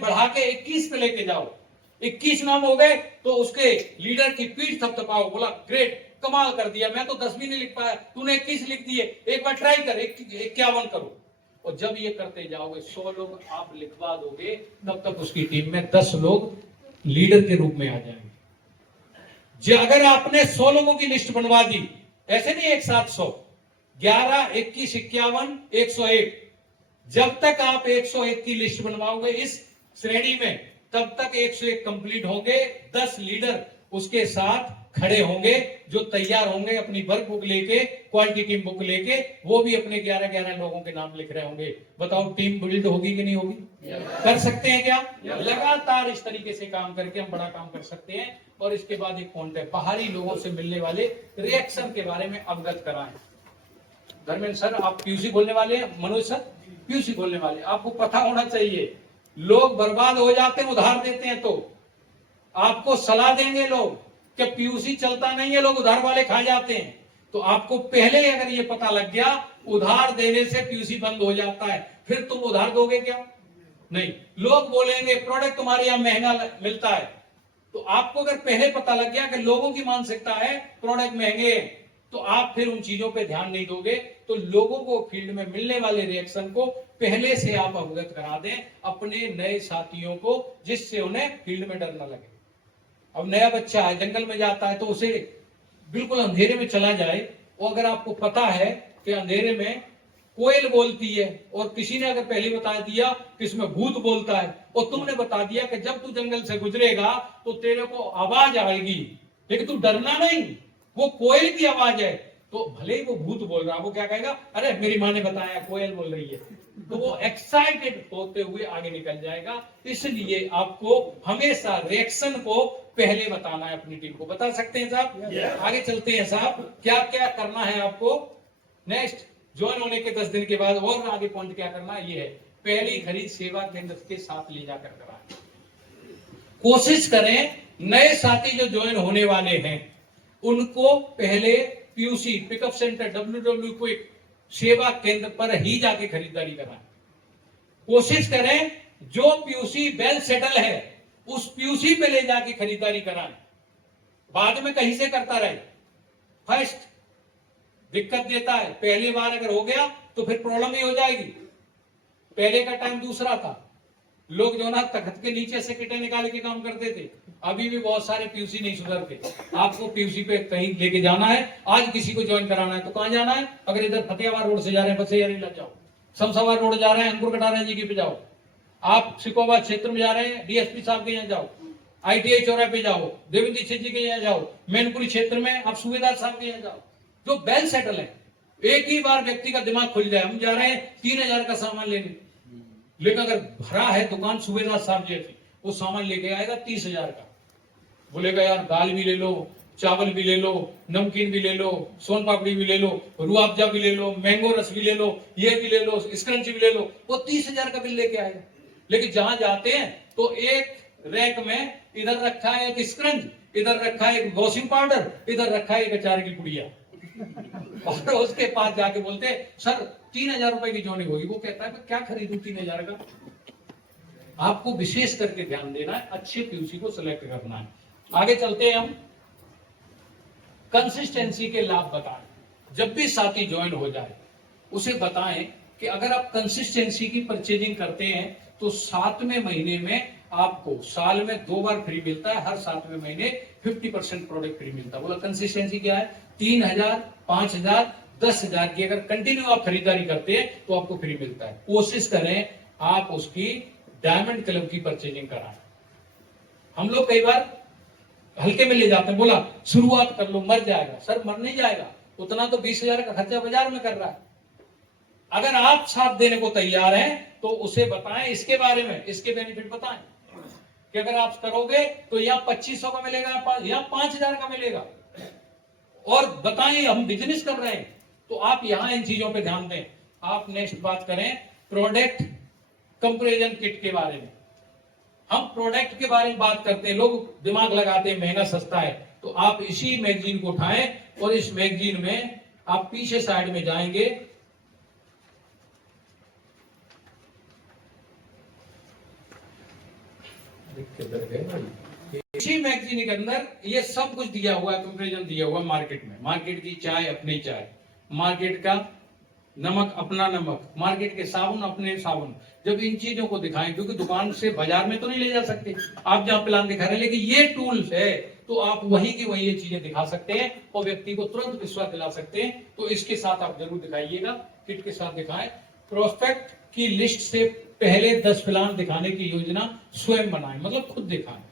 बढ़ा के 21 पे लेके जाओ, 21 नाम हो गए तो उसके लीडर की पीठ थपथपाओ, बोला ग्रेट, कमाल कर दिया, मैं तो 10 भी नहीं लिख पाया, तूने 21 लिख दिए, एक बार ट्राई कर 51 करो। और जब ये करते जाओगे 100 लोग आप लिखवा दोगे, तब तक उसकी टीम में 10 लोग लीडर के रूप में आ जाएंगे। अगर आपने 100 लोगों की लिस्ट बनवा दी, ऐसे नहीं एक साथ 100, 11, 21, 51, 101, जब तक आप 101 की लिस्ट बनवाओगे इस श्रेणी में, तब तक 101 कंप्लीट होंगे। 10 लीडर उसके साथ खड़े होंगे जो तैयार होंगे अपनी वर्क बुक लेके, क्वालिटी टीम बुक लेके, वो भी अपने 11-11 लोगों के नाम लिख रहे होंगे। बताओ टीम बिल्ड होगी कि नहीं होगी? कर सकते हैं क्या? लगातार इस तरीके से काम करके हम बड़ा काम कर सकते हैं। और इसके बाद एक पॉइंट है, बाहरी लोगों से मिलने वाले रिएक्शन के बारे में अवगत कराएं। धर्मेंद्र सर आप पीयूसी बोलने वाले हैं, मनोज सर पीयूसी बोलने वाले, आपको पता होना चाहिए लोग बर्बाद हो जाते हैं उधार देते हैं तो। आपको सलाह देंगे लोग कि पीयूसी चलता नहीं है, लोग उधार वाले खा जाते हैं। तो आपको पहले अगर ये पता लग गया उधार देने से पीयूसी बंद हो जाता है, फिर तुम उधार दोगे क्या? नहीं। लोग बोलेंगे प्रोडक्ट तुम्हारे यहां महंगा मिलता है, तो आपको अगर पहले पता लग गया कि लोगों की मानसिकता है प्रोडक्ट महंगे हैं, तो आप फिर उन चीजों पे ध्यान नहीं दोगे। तो लोगों को फील्ड में मिलने वाले रिएक्शन को पहले से आप अवगत करा दें अपने नए साथियों को, जिससे उन्हें फील्ड में डर न लगे। अब नया बच्चा है, जंगल में जाता है, तो उसे बिल्कुल अंधेरे में चला जाए, और अगर आपको पता है कि अंधेरे में कोयल बोलती है, और किसी ने अगर पहले बता दिया कि इसमें भूत बोलता है, और तुमने बता दिया कि जब तू जंगल से गुजरेगा तो तेरे को आवाज आएगी, लेकिन तू डरना नहीं, वो कोयल की आवाज है, तो भले ही वो भूत बोल रहा, वो क्या कहेगा, अरे मेरी माँ ने बताया कोयल बोल रही है, तो वो एक्साइटेड होते हुए आगे निकल जाएगा। इसलिए आपको हमेशा रिएक्शन को पहले बताना है अपनी टीम को। बता सकते हैं साहब? आगे चलते हैं साहब, क्या क्या करना है आपको नेक्स्ट ज्वाइन होने के 10 दिन के बाद, और आगे पॉइंट क्या करना है, ये है पहली खरीद सेवा केंद्र के साथ ले जाकर कराएं। कोशिश करें नए साथी जो ज्वाइन होने वाले हैं उनको पहले PUC pickup centre WW quick सेवा केंद्र पर ही जाके खरीदारी कराएं। कोशिश करें जो पीयूसी वेल सेटल है उस पीयूसी पे ले जाके खरीदारी कराएं, बाद में कहीं से करता रहे। फर्स्ट दिक्कत देता है, पहली बार अगर हो गया तो फिर प्रॉब्लम ही हो जाएगी। पहले का टाइम दूसरा था, लोग जो ना तख्त के नीचे से किटे निकाल के काम करते थे। अभी भी बहुत सारे पीयूसी नहीं सुधरते। आपको पीयूसी पे कहीं लेके जाना है, आज किसी को ज्वाइन कराना है तो कहां जाना है? अगर इधर फतेहाबाद रोड से जा रहे हैं बसैया लग जाओ, शमशाबाद रोड जा रहे हैं अंकुर कटारिया जी की पे जाओ, आप सिकोबाद क्षेत्र में जा रहे हैं डीएसपी साहब के यहाँ जाओ, ITI चौराहे पे जाओ, देवेंद्र दीक्षित जी के यहाँ जाओ, मैनपुरी क्षेत्र में आप सूबेदार साहब के यहाँ जाओ, जो वेल सेटल है। एक ही बार व्यक्ति का दिमाग खुल जाए, हम जा रहे हैं 3000 का सामान लेने, लेकिन अगर भरा है दुकान सूबेदार साहब जैसी, वो सामान लेके आएगा 30,000 का, बोलेगा यार दाल भी ले लो, चावल भी ले लो, नमकीन भी ले लो, सोन पापड़ी भी ले लो, रूअफ़ज़ा भी ले लो, मैंगो रस भी ले लो, ये भी ले लो, स्क्रंच भी ले लो, वो 30,000 का बिल लेके आएगा। लेकिन जहां जाते हैं तो एक रैक में इधर रखा है एक स्क्रंच, इधर रखा है एक वॉशिंग पाउडर, इधर रखा है एक अचार की पुड़िया, और उसके पास जाके बोलते सर 3,000 रुपए की जोनी होगी। वो कहता है क्या खरीदूं 3,000 का? आपको विशेष करके ध्यान देना है, अच्छे पीयूसी को सिलेक्ट करना है। आगे चलते हैं हम, कंसिस्टेंसी के लाभ बताएं। जब भी साथी ज्वाइन हो जाए उसे बताएं कि अगर आप कंसिस्टेंसी की परचेजिंग करते हैं तो 7वें महीने में आपको साल में 2 बार फ्री मिलता है, हर 7वें महीने 50% प्रोडक्ट फ्री मिलता है। बोला कंसिस्टेंसी क्या है? 3,000, 5,000, 10,000 की अगर कंटिन्यू आप खरीदारी करते हैं तो आपको फ्री मिलता है। कोशिश करें आप उसकी डायमंड क्लब की परचेजिंग कराएं। हम लोग कई बार हल्के में ले जाते हैं, बोला शुरुआत कर लो, मर जाएगा। सर मर नहीं जाएगा, उतना तो 20,000 का खर्चा बाजार में कर रहा है। अगर आप साथ देने को तैयार हैं तो उसे बताएं इसके बारे में, इसके बेनिफिट बताएं कि अगर आप करोगे तो यहाँ 2500 का मिलेगा, यहाँ 5,000 का मिलेगा, और बताएं हम बिजनेस कर रहे हैं, तो आप यहां इन चीजों पे ध्यान दें। आप नेक्स्ट बात करें प्रोडक्ट कंपैरिजन किट के बारे में। हम प्रोडक्ट के बारे में बात करते हैं, लोग दिमाग लगाते हैं महंगा सस्ता है, तो आप इसी मैगजीन को उठाएं और इस मैगजीन में आप पीछे साइड में जाएंगे, इसी मैगजीन के अंदर ये सब कुछ दिया हुआ है, कंपेरिजन दिया हुआ मार्केट में। मार्केट की चाय अपनी चाय, मार्केट का नमक अपना नमक, मार्केट के साबुन अपने साबुन। जब इन चीजों को दिखाएं, क्योंकि दुकान से बाजार में तो नहीं ले जा सकते आप जहां प्लान दिखा रहे हैं, लेकिन ये टूल्स है तो आप वही की वही ये चीजें दिखा सकते हैं और व्यक्ति को तुरंत विश्वास दिला सकते हैं। तो इसके साथ आप जरूर दिखाइएगा, किट के साथ दिखाएं। प्रोस्पेक्ट की लिस्ट से पहले 10 प्लान दिखाने की योजना स्वयं बनाएं, मतलब खुद दिखाएं।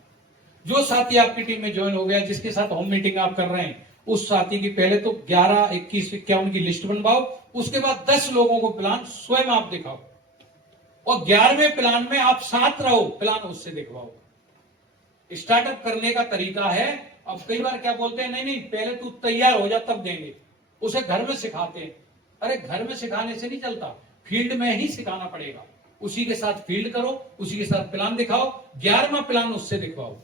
जो साथी आपकी टीम में ज्वाइन हो गया, जिसके साथ होम मीटिंग आप कर रहे हैं, उस साथी की पहले तो 11, 21, 51 की लिस्ट बनवाओ। उसके बाद 10 लोगों को प्लान स्वयं आप दिखाओ और 11वें प्लान में आप साथ रहो, प्लान उससे दिखवाओ। स्टार्टअप करने का तरीका है। अब कई बार क्या बोलते हैं, नहीं नहीं पहले तू तैयार हो जा तब देंगे। उसे घर में सिखाते हैं। अरे घर में सिखाने से नहीं चलता, फील्ड में ही सिखाना पड़ेगा। उसी के साथ फील्ड करो, उसी के साथ प्लान दिखाओ, 11वां प्लान उससे दिखवाओ।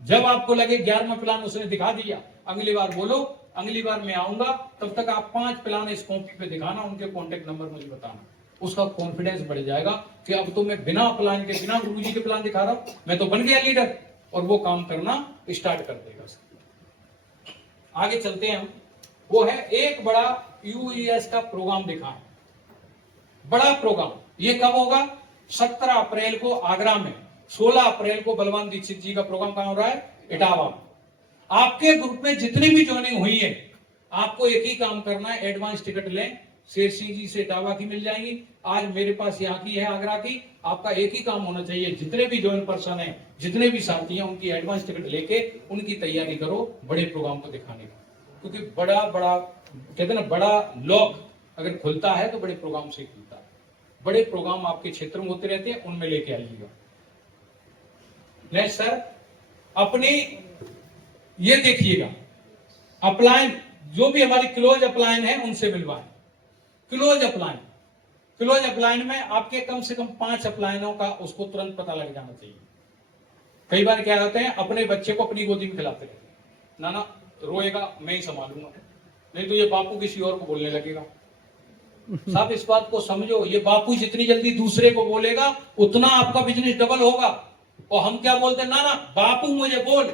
जब आपको लगे 11वां प्लान उसने दिखा दिया, अगली बार बोलो अगली बार मैं आऊंगा, तब तक आप 5 प्लान इस कॉपी पे दिखाना, उनके कॉन्टेक्ट नंबर मुझे बताना। उसका कॉन्फिडेंस बढ़ जाएगा कि अब तो मैं बिना प्लान के, बिना गुरुजी के प्लान दिखा रहा हूं, मैं तो बन गया लीडर, और वो काम करना स्टार्ट कर देगा। आगे चलते हैं हम। वो है एक बड़ा यूईएस का प्रोग्राम दिखाएं। बड़ा प्रोग्राम ये कब होगा? 17 अप्रैल को आगरा में, 16 अप्रैल को बलवान दीक्षित जी का प्रोग्राम कहां हो रहा है? इटावा। आपके ग्रुप में जितनी भी ज्वाइनिंग हुई है, आपको एक ही काम करना है, एडवांस टिकट लें। शेर सिंह जी से इटावा की मिल जाएंगी, आज मेरे पास यहाँ की है आगरा की। आपका एक ही काम होना चाहिए, जितने भी ज्वाइन पर्सन है, जितने भी साथी हैं, उनकी एडवांस टिकट लेके उनकी तैयारी करो बड़े प्रोग्राम को दिखाने का। क्योंकि बड़ा बड़ा कहते हैं ना, बड़ा लॉक अगर खुलता है तो बड़े प्रोग्राम से खुलता है। बड़े प्रोग्राम आपके क्षेत्र में होते रहते हैं, उनमें लेके आइएगा। नेक्स्ट सर, अपनी ये देखिएगा अपलाइन, जो भी हमारी क्लोज अपलाइन है उनसे मिलवाएं। क्लोज अपलाइन, क्लोज अपलाइन में आपके कम से कम 5 अपलाइनों का उसको तुरंत पता लग जाना चाहिए। कई बार क्या होते हैं, अपने बच्चे को अपनी गोदी में खिलाते रहते, नाना रोएगा मैं ही संभालूंगा, नहीं तो ये बापू किसी और को बोलने लगेगा। साहब इस बात को समझो, ये बापू जितनी जल्दी दूसरे को बोलेगा उतना आपका बिजनेस डबल होगा। और हम क्या बोलते हैं, ना ना बापू मुझे बोल,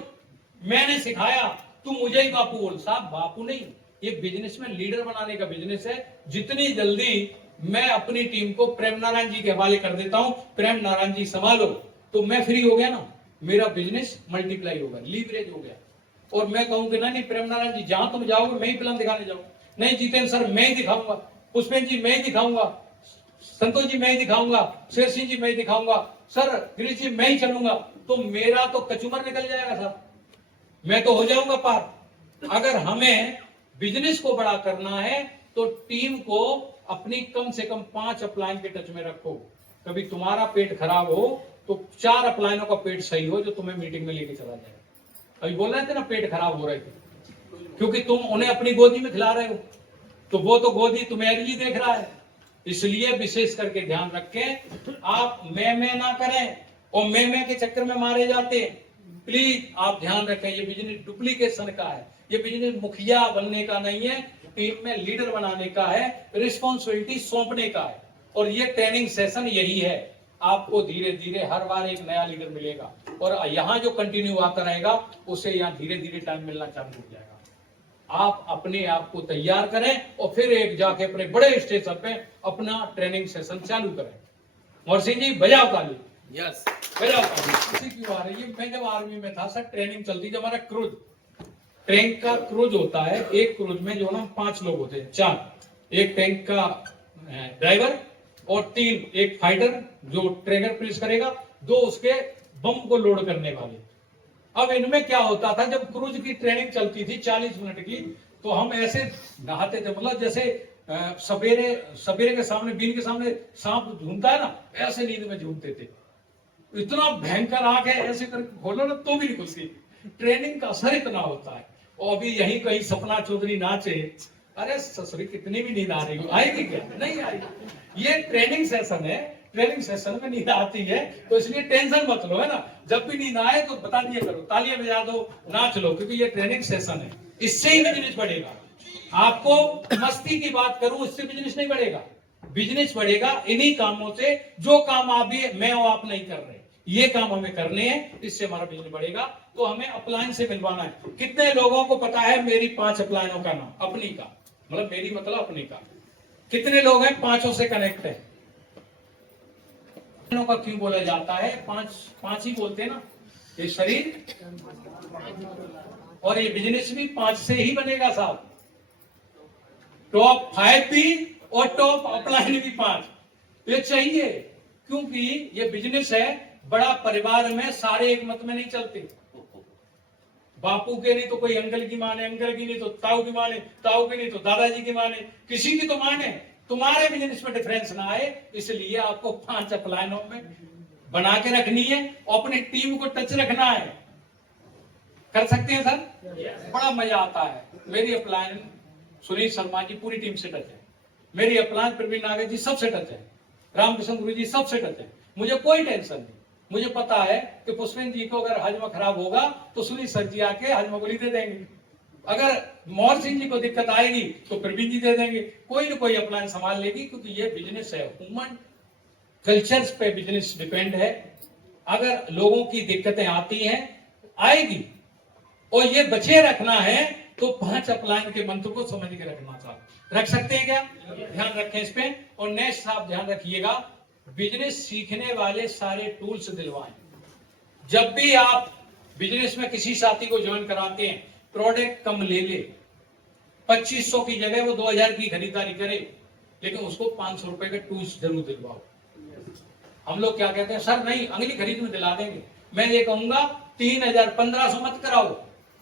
मैंने सिखाया, तू मुझे ही बापू बोल। साहब बापू नहीं, ये बिजनेस में लीडर बनाने का बिजनेस है। जितनी जल्दी मैं अपनी टीम को प्रेम नारायण जी के हवाले कर देता हूं, प्रेम नारायण जी संभालो, तो मैं फ्री हो गया ना, मेरा बिजनेस मल्टीप्लाई होगा, लीवरेज हो गया। और मैं कहूंगी ना नहीं प्रेम नारायण जी जहां तुम जाओगे मैं ही प्लान दिखाने जाऊंगा, नहीं जितेंद्र सर मैं ही दिखाऊंगा, पुष्पेंद्र जी मैं ही दिखाऊंगा, संतोष जी मैं ही दिखाऊंगा, शेर सिंह जी मैं ही दिखाऊंगा, सर गिरीश जी मैं ही चलूंगा, तो मेरा तो कचूमर निकल जाएगा साहब, मैं तो हो जाऊंगा पार। अगर हमें बिजनेस को बड़ा करना है तो टीम को अपनी कम से कम 5 अपलाइन के टच में रखो। कभी तुम्हारा पेट खराब हो तो 4 अपलाइनों का पेट सही हो, जो तुम्हें मीटिंग में लेके चला जाए। अभी बोल रहे थे ना पेट खराब हो रहे थे, क्योंकि तुम उन्हें अपनी गोदी में खिला रहे हो, तो वो तो गोदी तुम्हें ही देख रहा है। इसलिए विशेष करके ध्यान रखें, आप मैं ना करें और मैं के चक्कर में मारे जाते हैं। प्लीज आप ध्यान रखें, ये बिजनेस डुप्लीकेशन का है, ये बिजनेस मुखिया बनने का नहीं है, टीम में लीडर बनाने का है, रिस्पॉन्सिबिलिटी सौंपने का है। और ये ट्रेनिंग सेशन यही है, आपको धीरे धीरे हर बार एक नया लीडर मिलेगा और यहाँ जो कंटिन्यू आता रहेगा उसे यहाँ धीरे धीरे टाइम मिलना चालू हो जाएगा। आप अपने आप को तैयार करें और फिर एक जाके अपने बड़े स्टेशन पे अपना ट्रेनिंग सेशन चालू करें। और सिंह जी बजाओ ताली। यस बजाओ ताली। इसी क्यों आ रही है, मैं जब आर्मी में था सर ट्रेनिंग चलती थी, हमारा क्रूज, टैंक का क्रूज होता है, एक क्रूज में जो ना 5 लोग होते हैं, 4, एक टैंक का ड्राइवर और 3 एक फाइटर जो ट्रिगर प्रेस करेगा, 2 उसके बम को लोड करने वाले। अब इनमें क्या होता था, जब क्रूज की ट्रेनिंग चलती थी 40 मिनट की, तो हम ऐसे नहाते थे, मतलब जैसे सवेरे के सामने, बीन के सामने सांप झूमता है ना, ऐसे नींद में झूमते थे। इतना भयंकर आंख है, ऐसे करके खोलो ना तो भी नहीं खुलती। ट्रेनिंग का असर इतना होता है। और अभी यही कहीं सपना चौधरी नाचे, अरे ससुरी कितनी भी नींद आ रही हो, आएगी क्या? नहीं आएगी। ये ट्रेनिंग सेशन है, ट्रेनिंग सेशन में नींद आती है, तो इसलिए टेंशन मत लो, है ना। जब भी नींद आए तो बता दिया करो, तालियां बजा दो, नाच लो, क्योंकि ये ट्रेनिंग सेशन है। इससे ही बिजनेस बढ़ेगा। आपको मस्ती की बात करूं, इससे बिजनेस नहीं बढ़ेगा। बिजनेस बढ़ेगा इन्हीं कामों से, जो काम आप भी मैं और आप नहीं कर रहे। ये काम हमें करने हैं, इससे हमारा बिजनेस बढ़ेगा। तो हमें अपलायन से मिलवाना है। कितने लोगों को पता है मेरी 5 अपलायनों का नाम? अपनी का मतलब मेरी मतलब अपनी का। कितने लोग हैं 5 से कनेक्ट है? का क्यों बोला जाता है? 5 ही बोलते हैं ना। ये शरीर और ये बिजनेस भी 5 से ही बनेगा साहब। टॉप 5 भी और टॉप अपलाइन भी 5 ये चाहिए, क्योंकि ये बिजनेस है बड़ा। परिवार में सारे एक मत में नहीं चलते। बापू के नहीं तो कोई अंकल की माने, अंकल की नहीं तो ताऊ की माने, ताऊ की नहीं तो दादाजी की माने, किसी की तो माने। तुम्हारे बिजनेस में डिफरेंस ना आए, इसलिए आपको 5 अपलाइनों में बना के रखनी है और अपनी टीम को टच रखना है। कर सकते हैं सर? बड़ा मजा आता है। मेरी अपलाइन सुनील शर्मा जी पूरी टीम से टच है। मेरी अपलाइन प्रवीण नागर जी सबसे टच है। रामकृष्ण गुरु जी सबसे टच है। मुझे कोई टेंशन नहीं। मुझे पता है कि पुष्पेंद्र जी को अगर हजमा खराब होगा तो सुनील सर जी आके हजमा गोली दे देंगे। अगर मोहन सिंह जी को दिक्कत आएगी तो प्रवीण जी दे देंगे। कोई ना कोई अपलाइन संभाल लेगी, क्योंकि ये बिजनेस है। ह्यूमन कल्चर्स पे बिजनेस डिपेंड है। अगर लोगों की दिक्कतें आती हैं, आएगी, और ये बचे रखना है तो 5 अपलाइन के मंत्र को समझ के रखना चाहिए। रख सकते हैं क्या? ध्यान रखें इस पे। और नेक्स्ट आप ध्यान रखिएगा, बिजनेस सीखने वाले सारे टूल्स दिलवाएं। जब भी आप बिजनेस में किसी साथी को ज्वाइन कराते हैं, प्रोडक्ट कम ले ले। 2500 की जगह वो 2000 की खरीदारी करे, लेकिन उसको 500 रुपए के टूल्स जरूर दिलवाओ। हम लोग क्या कहते हैं, सर नहीं अगली खरीद में दिला देंगे। मैं ये कहूंगा 3000 1500 मत कराओ,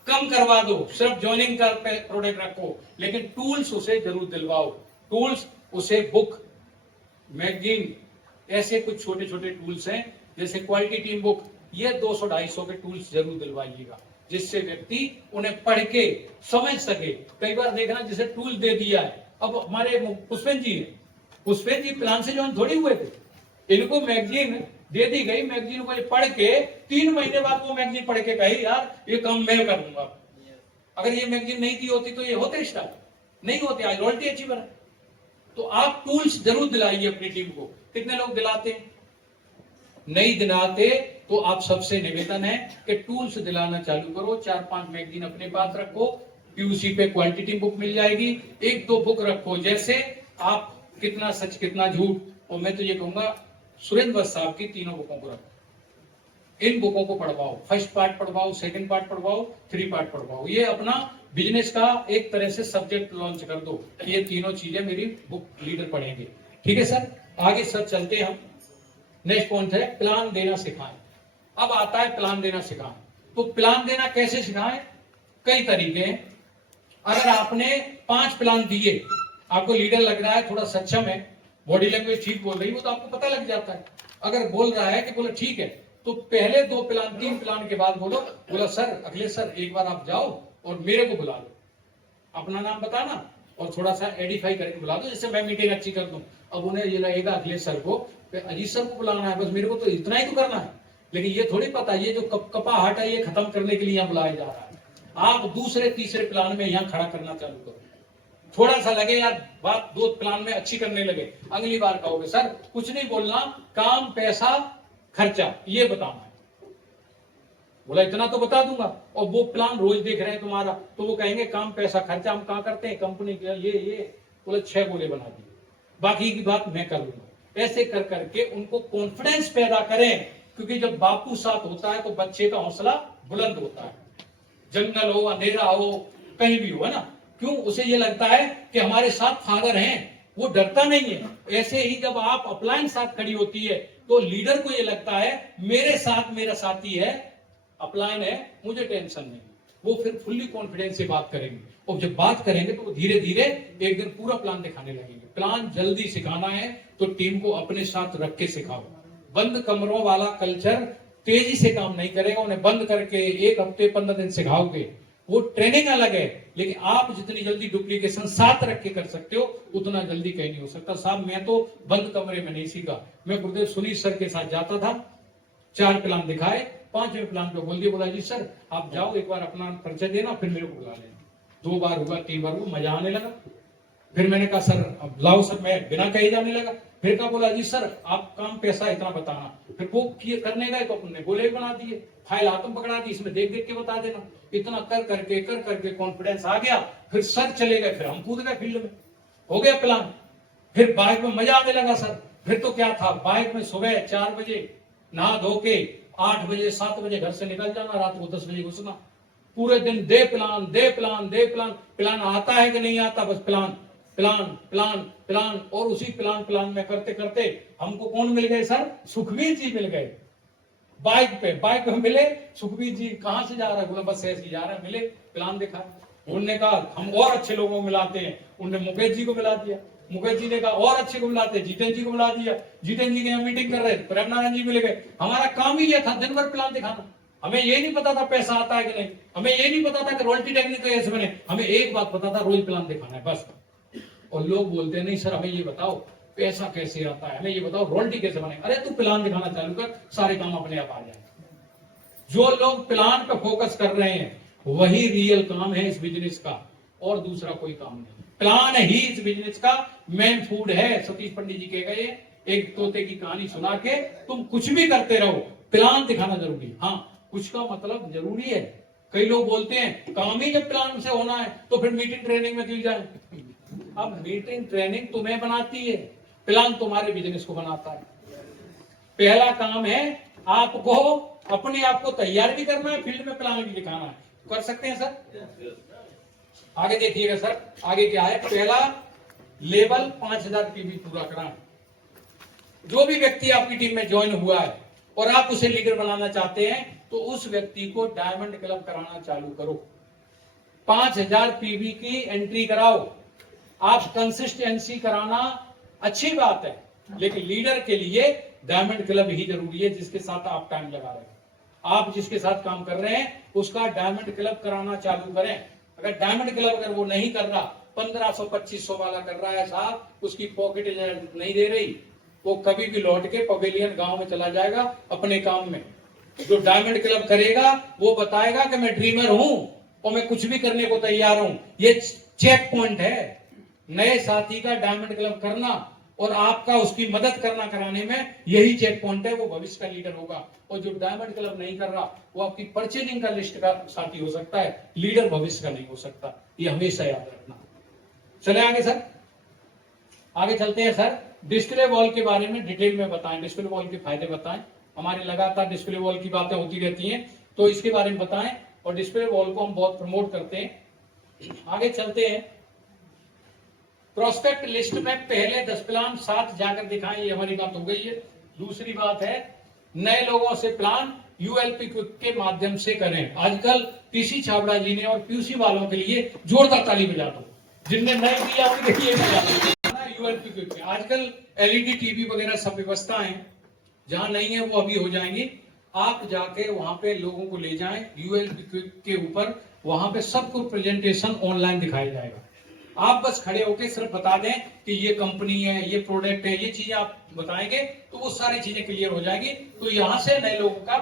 कम करवा दो, सिर्फ ज्वाइनिंग कर प्रोडक्ट रखो, लेकिन टूल्स उसे जरूर दिलवाओ। टूल्स उसे बुक, मैगजीन, ऐसे कुछ छोटे छोटे टूल्स हैं, जैसे क्वालिटी टीम बुक, ये 200-250 के टूल्स जरूर दिलवाइएगा, जिससे व्यक्ति उन्हें पढ़ के समझ सके। कई बार देखना जैसे टूल दे दिया है, अब हमारे पुष्पेंद्र जी है, पुष्पेंद्र जी प्लान से ज्वाइन थोड़ी हुए थे। इनको मैगजीन दे दी गई, मैगजीन को पढ़ के 3 महीने बाद वो मैगजीन पढ़ के कही यार ये काम मैं करूंगा। अगर ये मैगजीन नहीं दी होती तो ये होते स्टार्ट नहीं होते, आज रॉयल्टी अचीवर है। तो आप टूल्स जरूर दिलाइए अपनी टीम को। कितने लोग दिलाते हैं? नहीं दिलाते तो आप सबसे निवेदन है कि टूल्स दिलाना चालू करो। 4-5 मैगजीन अपने पास रखो, पीयूसी पे क्वालिटी टीम बुक मिल जाएगी। 1-2 बुक रखो, जैसे आप कितना सच कितना झूठ, और मैं तो ये कहूंगा सुरेंद्र वत्स साहब की 3 बुकों को रखो। इन बुकों को पढ़वाओ, फर्स्ट पार्ट पढ़वाओ, सेकंड पार्ट पढ़वाओ, 3 पार्ट पढ़वाओ। ये अपना बिजनेस का एक तरह से सब्जेक्ट लॉन्च कर दो, ये तीनों चीजें मेरी बुक लीडर पढ़ेंगे। ठीक है सर, आगे सर चलते हैं हम। नेक्स्ट पॉइंट है प्लान देना सिखाएं। अब आता है प्लान देना सिखाएं। तो प्लान देना कैसे सिखाएं? कई तरीके हैं। अगर आपने 5 प्लान दिए, आपको लीडर लग रहा है थोड़ा सक्षम है, बॉडी लैंग्वेज ठीक बोल रही है, वो तो आपको पता लग जाता है। अगर बोल रहा है कि बोला ठीक है, तो पहले 2 प्लान 3 प्लान के बाद बोला सर अखिलेश सर एक बार आप जाओ और मेरे को बुला लो, अपना नाम बताना और थोड़ा सा एडिफाई करके बुला दो, जैसे मैं मीटिंग अच्छी कर दूं। अब उन्हें ये लगेगा अखिलेश सर को, अजीत सर को बुलाना है, बस मेरे को तो इतना ही तो करना है। लेकिन ये थोड़ी पता ये जो कपाहट है ये खत्म करने के लिए यहाँ बुलाया जा रहा है। आप दूसरे तीसरे प्लान में यहाँ खड़ा करना चालू करो। थोड़ा सा लगे यार बात 2 प्लान में अच्छी करने लगे, अगली बार कहोगे सर कुछ नहीं बोलना, काम पैसा खर्चा ये बताना है। बोला इतना तो बता दूंगा, और वो प्लान रोज देख रहे हैं तुम्हारा, तो वो कहेंगे काम पैसा खर्चा हम कहाँ करते हैं, कंपनी के ये बोले 6 गोले बना दिए, बाकी की बात मैं कर लूंगा। ऐसे कर करके उनको कॉन्फिडेंस पैदा करें, क्योंकि जब बापू साथ होता है तो बच्चे का हौसला बुलंद होता है। जंगल हो, अंधेरा हो, कहीं भी हो, है ना, क्यों उसे ये लगता है कि हमारे साथ फादर हैं, वो डरता नहीं है। ऐसे ही जब आप अपलाइन साथ खड़ी होती है तो लीडर को ये लगता है मेरे साथ मेरा साथी है, अपलाइन है, मुझे टेंशन नहीं। वो फिर फुल्ली कॉन्फिडेंस से बात करेंगे, और जब बात करेंगे तो वो धीरे धीरे एक दिन पूरा प्लान दिखाने लगेंगे। प्लान जल्दी सिखाना है तो टीम को अपने साथ रख के सिखाओ। बंद कमरों वाला कल्चर तेजी से काम नहीं करेगा। उन्हें बंद करके 1 हफ्ते 15 दिन सिखाओगे, वो ट्रेनिंग अलग है, लेकिन आप जितनी जल्दी डुप्लीकेशन साथ रख के कर सकते हो उतना जल्दी कहीं नहीं हो सकता। साहब मैं तो बंद कमरे में नहीं सीखा, मैं गुरुदेव सुनील सर के साथ जाता था, 4 प्लान दिखाए, 5वें प्लान पे बोल दिया, बोला जी सर आप जाओ एक बार अपना परिचय देना फिर मेरे को बुला लेना। 2 बार हुआ, 3 बार हुआ, मजा आने लगा। फिर मैंने कहा सर अब लाओ सर, मैं बिना कहे जाने लगा। फिर क्या बोला जी सर आप काम पैसा इतना बताना, फिर वो करने गए तो अपने गोले बना दिए, फाइल हाथों में पकड़ा दी, इसमें देख देख के बता देना, इतना कर करके कॉन्फिडेंस आ गया, फिर सर चले गए, फिर हम कूद गए फील्ड में, हो गया प्लान। फिर बाइक में मजा आने लगा सर, फिर तो क्या था, बाइक में सुबह 4 बजे नहा धो के 8 बजे 7 बजे घर से निकल जाना, रात को 10 बजे घुसना, पूरे दिन दे प्लान दे प्लान दे प्लान, प्लान आता है कि नहीं आता, बस प्लान प्लान प्लान प्लान, और उसी प्लान में करते करते हमको कौन मिल गए सर, सुखबीर जी मिल गए, बाइक पे मिले, सुखबीर जी कहां से जा रहा है, बोला बस ऐसे ही जा रहा है, मिले, प्लान दिखा, उन्होंने कहा हम और अच्छे लोगों को मिलाते हैं, उन्होंने मुकेश जी को मिला दिया, मुकेश जी ने कहा और अच्छे को मिलाते, जितेंद्र जी को मिला दिया, जितेंद्र जी के यहाँ मीटिंग कर रहे थे, प्रेमनारायण जी मिल गए, हमारा काम ही यह था दिन भर प्लान दिखाना, हमें ये नहीं पता था पैसा आता है कि नहीं, हमें ये नहीं पता था कि रॉयल्टी टेक्निक कैसे बने, हमें एक बात पता था रोज प्लान दिखाना है बस। और लोग बोलते नहीं सर हमें ये बताओ पैसा कैसे आता है, हमें ये बताओ रॉयल्टी कैसे बने, अरे तू प्लान दिखाना चालू कर, सारे काम अपने आप आ जाएंगे। जो लोग प्लान पे फोकस कर रहे हैं वही रियल काम है इस बिजनेस का, और दूसरा कोई काम नहीं, प्लान ही इस बिजनेस का मेन फूड है। सतीश पंडित जी कह गए एक तोते की कहानी सुना के तुम कुछ भी करते रहो, प्लान दिखाना जरूरी, हाँ कुछ का मतलब जरूरी है। कई लोग बोलते हैं काम ही जब प्लान से होना है तो फिर मीटिंग ट्रेनिंग में क्यों जाए, अब मीटिंग ट्रेनिंग तुम्हें बनाती है, प्लान तुम्हारे बिजनेस को बनाता है। पहला काम है आपको अपने आप को तैयार भी करना है, फील्ड में प्लान भी दिखाना है, कर सकते हैं सर। आगे देखिएगा सर, आगे क्या है, पहला लेवल 5000 पीवी पूरा कराएं। जो भी व्यक्ति आपकी टीम में ज्वाइन हुआ है और आप उसे लीडर बनाना चाहते हैं तो उस व्यक्ति को डायमंड क्लब कराना चालू करो, 5000 पीवी की एंट्री कराओ। आप कंसिस्टेंसी कराना अच्छी बात है, लेकिन लीडर के लिए डायमंड क्लब ही जरूरी है, जिसके साथ आप टाइम लगा रहे हैं, आप जिसके साथ काम कर रहे हैं उसका डायमंड क्लब कराना चालू करें। अगर डायमंड क्लब अगर वो नहीं कर रहा, 1500-2500 वाला कर रहा है साहब, उसकी पॉकेट नहीं दे रही, वो कभी भी लौट के पवेलियन गांव में चला जाएगा अपने काम में। जो डायमंड क्लब करेगा वो बताएगा कि मैं ड्रीमर हूं और मैं कुछ भी करने को तैयार हूं। ये चेक पॉइंट है नए साथी का, डायमंड क्लब करना और आपका उसकी मदद करना कराने में, यही चेक पॉइंट है, वो भविष्य का लीडर होगा। और जो डायमंड क्लब नहीं कर रहा वो आपकी परचेजिंग का लिस्ट का साथी हो सकता है, लीडर भविष्य का नहीं हो सकता, ये हमेशा याद रखना। चले आगे सर, आगे चलते हैं सर। डिस्प्ले वॉल के बारे में डिटेल में बताएं, डिस्प्ले वॉल के फायदे बताएं, हमारे लगातार डिस्प्ले वॉल की बातें होती रहती हैं तो इसके बारे में बताएं, और डिस्प्ले वॉल को हम बहुत प्रमोट करते हैं। आगे चलते हैं, प्रोस्पेक्ट लिस्ट में पहले 10 प्लान साथ जाकर दिखाएं, ये हमारी बात हो गई है। दूसरी बात है नए लोगों से प्लान यूएलपी के माध्यम से करें। आजकल पीसी छाबड़ा जी ने और पीयूसी वालों के लिए जोरदार ताली बजा दो, जिनने नए किया देखिए यूएलपी क्विक। आजकल एलईडी टीवी वगैरह सब व्यवस्था है, जहां नहीं है वो अभी हो जाएंगी। आप जाके वहां पे लोगों को ले जाएं यूएलपी क्विक के ऊपर, वहां पे सबको प्रेजेंटेशन ऑनलाइन दिखाया जाएगा। आप बस खड़े होकर सिर्फ बता दें कि ये कंपनी है, ये प्रोडक्ट है, ये चीजें आप बताएंगे तो वो सारी चीजें क्लियर हो जाएगी। तो यहां से नए लोगों का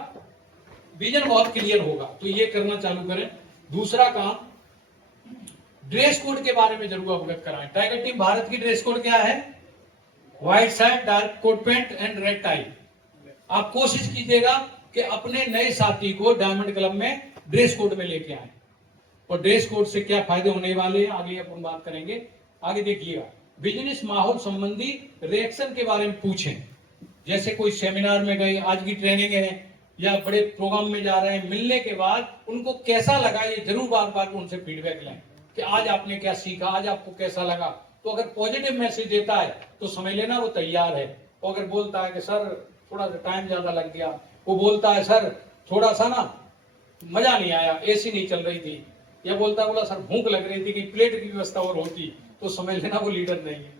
विजन बहुत क्लियर होगा, तो ये करना चालू करें। दूसरा काम, ड्रेस कोड के बारे में जरूर अवगत कराएं। टाइगर टीम भारत की ड्रेस कोड क्या है? White shirt, dark coat pant and red tie. आप कोशिश कीजिएगा कि अपने नए साथी को डायमंड क्लब में ड्रेस कोड में लेके आए, और ड्रेस कोड से क्या फायदे होने वाले हैं आगे अपन बात करेंगे। आगे देखिएगा, बिजनेस माहौल संबंधी रिएक्शन के बारे में पूछें। जैसे कोई सेमिनार में गए, आज की ट्रेनिंग है या बड़े प्रोग्राम में जा रहे हैं, मिलने के बाद उनको कैसा लगा ये जरूर बार बार उनसे फीडबैक लें कि आज आपने क्या सीखा, आज आपको कैसा लगा। तो अगर पॉजिटिव मैसेज देता है तो समझ लेना वो तैयार है। और अगर बोलता है कि सर थोड़ा सा टाइम ज्यादा लग गया, वो बोलता है सर थोड़ा सा ना मजा नहीं आया, एसी नहीं चल रही थी, या बोलता बोला सर भूख लग रही थी कि प्लेट की व्यवस्था और होती, तो समझ लेना वो लीडर नहीं है,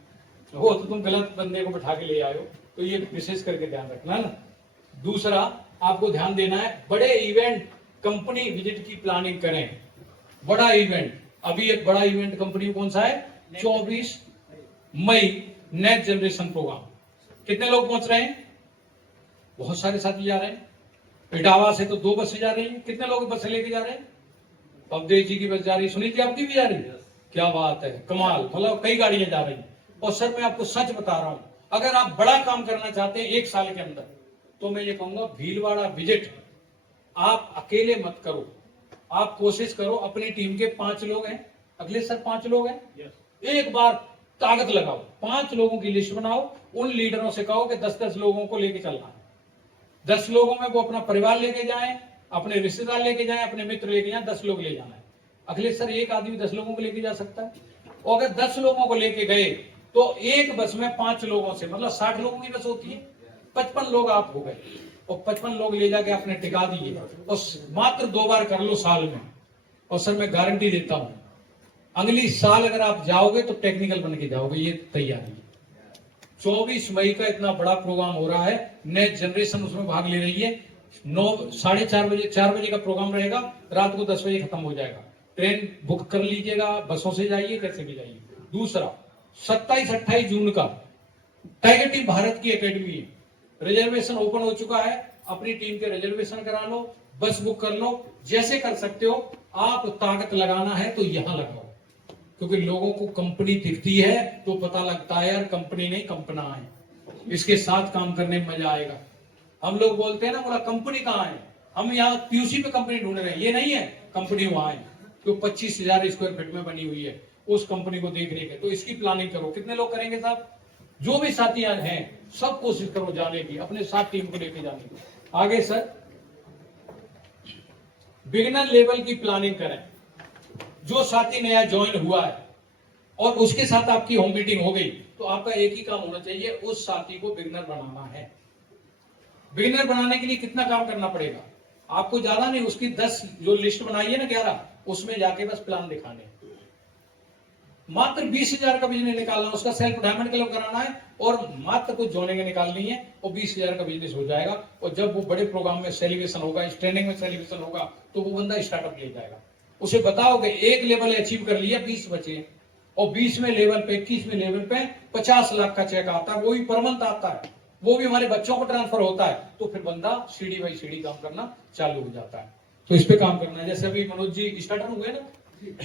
वो तो तुम गलत बंदे को बैठा के ले आए हो। तो ये विशेष करके ध्यान रखना है ना। दूसरा आपको ध्यान देना है, बड़े इवेंट कंपनी विजिट की प्लानिंग करें। बड़ा इवेंट, अभी एक बड़ा इवेंट कंपनी कौन सा है? 24 मई नेक्स्ट जनरेशन प्रोग्राम। कितने लोग पहुंच रहे हैं? बहुत सारे साथी जा रहे हैं। इटावा से तो 2 बसें जा रही हैं। कितने लोग बसें लेके जा रहे हैं? पवदेव जी की बस जा रही है, सुनील जी आपकी भी जा रही है, क्या बात है, कमाल, मतलब कई गाड़ियां जा रही हैं। और सर मैं आपको सच बता रहा हूं, अगर आप बड़ा काम करना चाहते हैं 1 साल के अंदर, तो मैं ये कहूंगा भीलवाड़ा विजिट आप अकेले मत करो, आप कोशिश करो, अपनी टीम के 5 लोग हैं, अगले सर 5 लोग हैं, एक बार ताकत लगाओ, 5 लोगों की लिस्ट बनाओ, उन लीडरों से कहो कि 10-10 लोगों को लेके चलना है। 10 लोगों में वो अपना परिवार लेके जाएं, अपने रिश्तेदार लेके जाएं, अपने मित्र लेके जाएं, 10 लोग ले जाना है। अगले सर एक आदमी 10 लोगों को लेके जा सकता है, और अगर 10 लोगों को लेके गए तो एक बस में 5 लोगों से, मतलब 60 लोगों की बस होती है, 55 लोग आप हो गए, और 55 लोग ले जाके आपने टिका दिए, और मात्र 2 बार कर लो साल में, और सर मैं गारंटी देता हूं अगली साल अगर आप जाओगे तो टेक्निकल बन के जाओगे, ये तैयारी है। 24 मई का इतना बड़ा प्रोग्राम हो रहा है, नेक्स्ट जनरेशन उसमें भाग ले रही है। 4:30 बजे 4 बजे का प्रोग्राम रहेगा, रात को 10 बजे खत्म हो जाएगा। ट्रेन बुक कर लीजिएगा, बसों से जाइए, कैसे भी जाइए। दूसरा 27-28 जून का टाइगर टीम भारत की एकेडमी है, रिजर्वेशन ओपन हो चुका है, अपनी टीम के रिजर्वेशन करा लो, बस बुक कर लो, जैसे कर सकते हो। आप ताकत लगाना है तो यहां लगाओ, क्योंकि लोगों को कंपनी दिखती है तो पता लगता है यार कंपनी नहीं कंपना है, इसके साथ काम करने में मजा आएगा। हम लोग बोलते हैं ना, बोला कंपनी कहाँ है, हम यहाँ पीयूसी पे कंपनी ढूंढ रहे हैं, ये नहीं है, कंपनी वहां है जो 25,000 स्क्वायर फीट में बनी हुई है, उस कंपनी को देख रही है। तो इसकी प्लानिंग करो, कितने लोग करेंगे साहब, जो भी साथी हैं सब कोशिश करो जाने की, अपने साथ टीम को लेके जाने की। आगे सर बिगिनर लेवल की प्लानिंग करें, जो साथी नया ज्वाइन हुआ है और उसके साथ आपकी होम मीटिंग हो गई, तो आपका एक ही काम होना चाहिए, उस साथी को बिगिनर बनाना है। बिगिनर बनाने के लिए कितना काम करना पड़ेगा आपको, ज्यादा नहीं, उसकी 10 जो लिस्ट बनाई है ना 11, उसमें जाके बस प्लान दिखाने, मात्र 20,000 का बिजनेस निकालना, उसका सेल्फ डायमंड क्लब कराना है, और मात्र कुछ जोड़ेंगे निकालनी है, और 20,000 का बिजनेस हो जाएगा। और जब वो बड़े प्रोग्राम में सेलिब्रेशन होगा, इस ट्रेनिंग में सेलिब्रेशन होगा, तो वो बंदा स्टार्टअप ले जाएगा। उसे बताओगे एक लेवल अचीव कर लिया, 20 बचे, और 20वें लेवल पे 21वें लेवल पे 50 लाख का चेक आता है, वो भी पर मंथ आता है, वो भी हमारे बच्चों को ट्रांसफर होता है, तो फिर बंदा सीढ़ी बाई सीढ़ी काम करना चालू हो जाता है। तो इस पे काम करना है। जैसे अभी मनोज जी स्टार्टर हुए ना,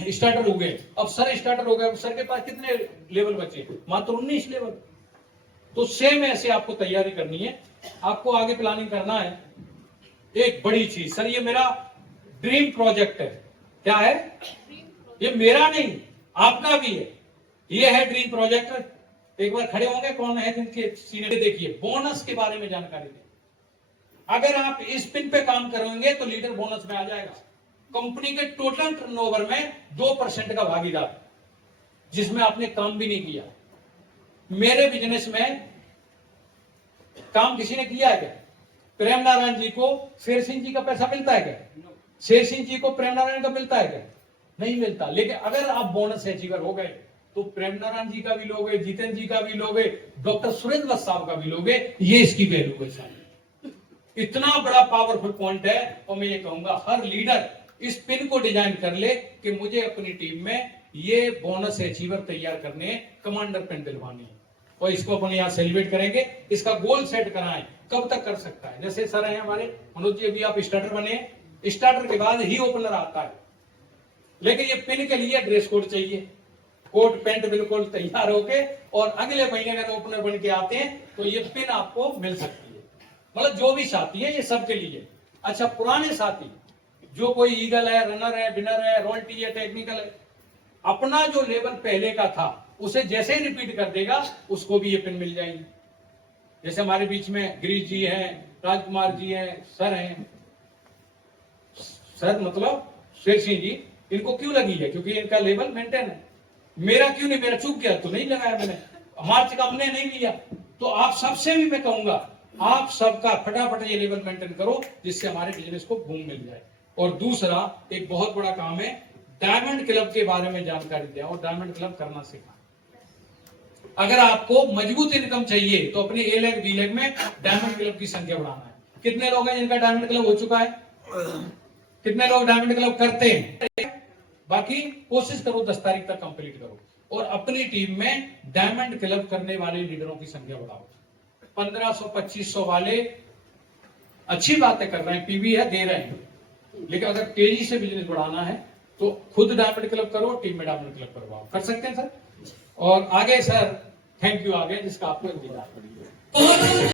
स्टार्टर हो गए, अब सर स्टार्टर हो गए, अब सर के पास कितने लेवल बचे, मात्र 19 लेवल। तो सेम ऐसे आपको तैयारी करनी है, आपको आगे प्लानिंग करना है। एक बड़ी चीज सर, ये मेरा ड्रीम प्रोजेक्ट है, क्या है ये, मेरा नहीं आपका भी है, ये है ड्रीम प्रोजेक्ट। एक बार खड़े होंगे, कौन है जिनके सीनियर, देखिए बोनस के बारे में जानकारी दें। अगर आप इस पिन पे काम करेंगे तो लीडर बोनस में आ जाएगा। कंपनी के टोटल टर्नओवर में 2% का भागीदार, जिसमें आपने काम भी नहीं किया। मेरे बिजनेस में काम किसी ने किया है क्या? प्रेम नारायण जी को शेर सिंह जी का पैसा मिलता है क्या? शेर सिंह जी को प्रेम नारायण का मिलता है क्या? नहीं मिलता। लेकिन अगर आप बोनस अचीवर हो गए तो प्रेम नारायण जी का भी लोगे, जितेंद्र जी का भी लोगे, डॉक्टर सुरेंद्र वत्स साहब का भी लोगे, ये इसकी वैल्यू है साहब। इतना बड़ा पावरफुल पॉइंट है। और मैं ये कहूंगा हर लीडर इस पिन को डिजाइन कर ले कि मुझे अपनी टीम में ये बोनस अचीवर तैयार करने, कमांडर पिन दिलवानी है, और इसको अपन यहाँ सेलिब्रेट करेंगे। इसका गोल सेट कराएं, कब तक कर सकता है। जैसे सर है हमारे मनोज जी, अभी आप स्टार्टर बने, स्टार्टर के बाद ही ओपनर आता है, लेकिन ये पिन के लिए ड्रेस कोड चाहिए, कोट पैंट बिल्कुल तैयार होके, और अगले महीने अगर ओपनर बन के आते हैं तो ये पिन आपको मिल सकती है। मतलब जो भी साथी है ये सबके लिए। अच्छा, पुराने साथी जो कोई ईगल है, रनर है, विनर है, रॉयल्टी है, टेक्निकल है, अपना जो लेवल पहले का था उसे जैसे ही रिपीट कर देगा उसको भी ये पिन मिल जाएगी। जैसे हमारे बीच में गिरीश जी हैं, राजकुमार जी हैं, सर हैं, सर मतलब शेर सिंह जी, इनको क्यों लगी है? क्योंकि इनका लेवल मेंटेन है। मेरा क्यों नहीं, मेरा चूक गया तो नहीं लगाया मैंने, मार्च का हमने नहीं लिया। तो आप सबसे भी मैं कहूंगा, आप सबका फटाफट ये लेवल मेंटेन करो, जिससे हमारे बिजनेस को बूम मिल जाए। और दूसरा एक बहुत बड़ा काम है, डायमंड क्लब के बारे में जानकारी दिया और डायमंड क्लब करना सीखा। अगर आपको मजबूत इनकम चाहिए तो अपने ए लेग बी लेग में डायमंड क्लब की संख्या बढ़ाना है। कितने लोग हैं जिनका डायमंड क्लब हो चुका है? कितने लोग डायमंड क्लब करते हैं? बाकी कोशिश करो 10 तारीख तक कंप्लीट करो, और अपनी टीम में डायमंड क्लब करने वाले लीडरों की संख्या बढ़ाओ। 1500-2500 वाले अच्छी बातें कर रहे हैं, पीवी है, दे रहे हैं, लेकिन अगर तेजी से बिजनेस बढ़ाना है तो खुद डायमंड क्लब करो, टीम में डायमंड क्लब करवाओ। कर सकते हैं सर। और आगे सर थैंक यू आ गया जिसका आपको इंतजार करिए।